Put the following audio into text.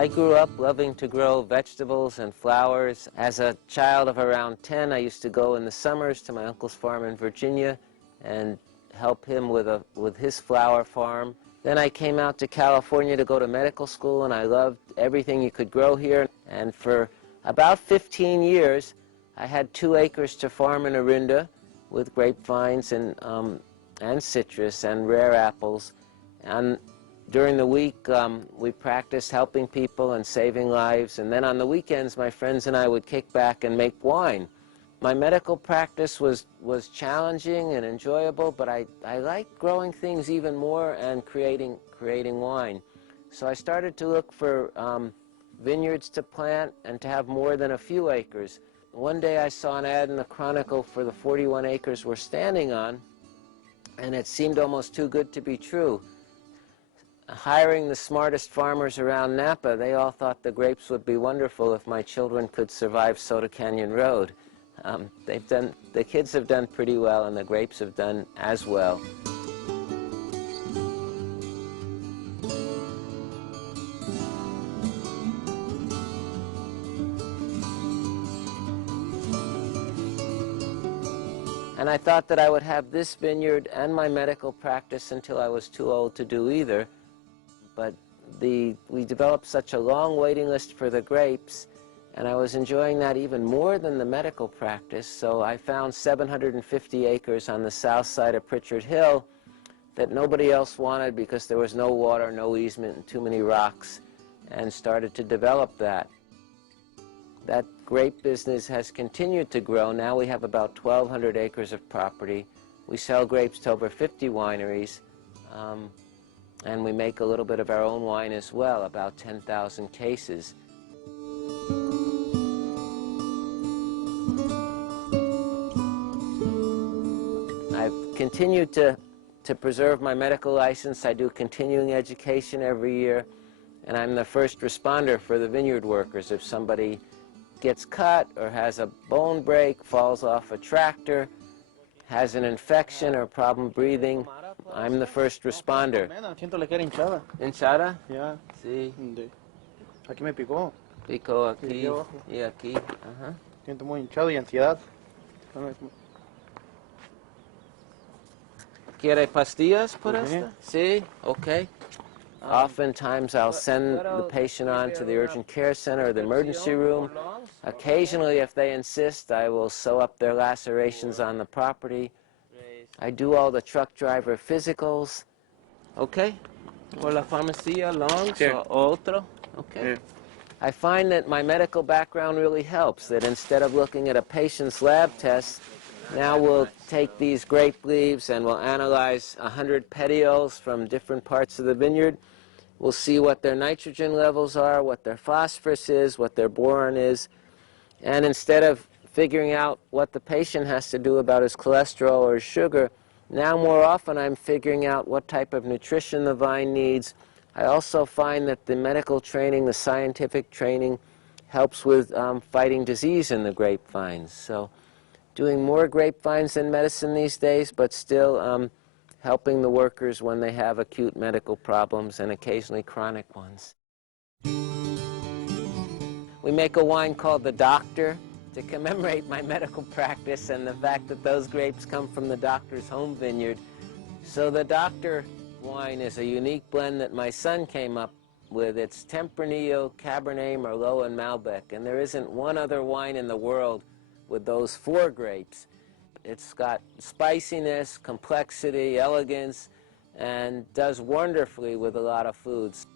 I grew up loving to grow vegetables and flowers. As a child of around 10, I used to go in the summers to my uncle's farm in Virginia and help him with his flower farm. Then I came out to California to go to medical school, and I loved everything you could grow here. And for about 15 years, I had 2 acres to farm in Orinda with grapevines and citrus and rare apples. And during the week, we practiced helping people and saving lives. And then on the weekends, my friends and I would kick back and make wine. My medical practice was challenging and enjoyable, but I liked growing things even more and creating wine. So I started to look for vineyards to plant and to have more than a few acres. One day I saw an ad in the Chronicle for the 41 acres we're standing on, and it seemed almost too good to be true. Hiring the smartest farmers around Napa, they all thought the grapes would be wonderful if my children could survive Soda Canyon Road. The kids have done pretty well, and the grapes have done as well. And I thought that I would have this vineyard and my medical practice until I was too old to do either. But we developed such a long waiting list for the grapes, and I was enjoying that even more than the medical practice, so I found 750 acres on the south side of Pritchard Hill that nobody else wanted because there was no water, no easement, and too many rocks, and started to develop that. That grape business has continued to grow. Now we have about 1,200 acres of property. We sell grapes to over 50 wineries, and we make a little bit of our own wine as well, about 10,000 cases. I've continued to preserve my medical license. I do continuing education every year, and I'm the first responder for the vineyard workers. If somebody gets cut or has a bone break, falls off a tractor, has an infection or problem breathing, I'm the first responder. Siento la cara hinchada. ¿Hinchada? Ya. Sí. Aquí me picó. Picó aquí y aquí. Ajá. Siento muy hinchado y ansiedad. ¿Quiere pastillas por esta? Sí, okay. Oftentimes I'll send the patient on to the urgent care center or the emergency room. Occasionally, if they insist, I will sew up their lacerations on the property. I do all the truck driver physicals. Okay? Por la farmacia, lungs, or otro? Okay. I find that my medical background really helps, that instead of looking at a patient's lab tests, now we'll take these grape leaves and we'll analyze 100 petioles from different parts of the vineyard. We'll see what their nitrogen levels are, what their phosphorus is, what their boron is, and instead of figuring out what the patient has to do about his cholesterol or his sugar, now more often I'm figuring out what type of nutrition the vine needs. I also find that the medical training, the scientific training, helps with fighting disease in the grapevines. So doing more grapevines than medicine these days, but still helping the workers when they have acute medical problems and occasionally chronic ones. We make a wine called the Doctor to commemorate my medical practice and the fact that those grapes come from the doctor's home vineyard. So the Doctor wine is a unique blend that my son came up with. It's Tempranillo, Cabernet, Merlot, and Malbec, and there isn't one other wine in the world with those 4 grapes. It's got spiciness, complexity, elegance, and does wonderfully with a lot of foods.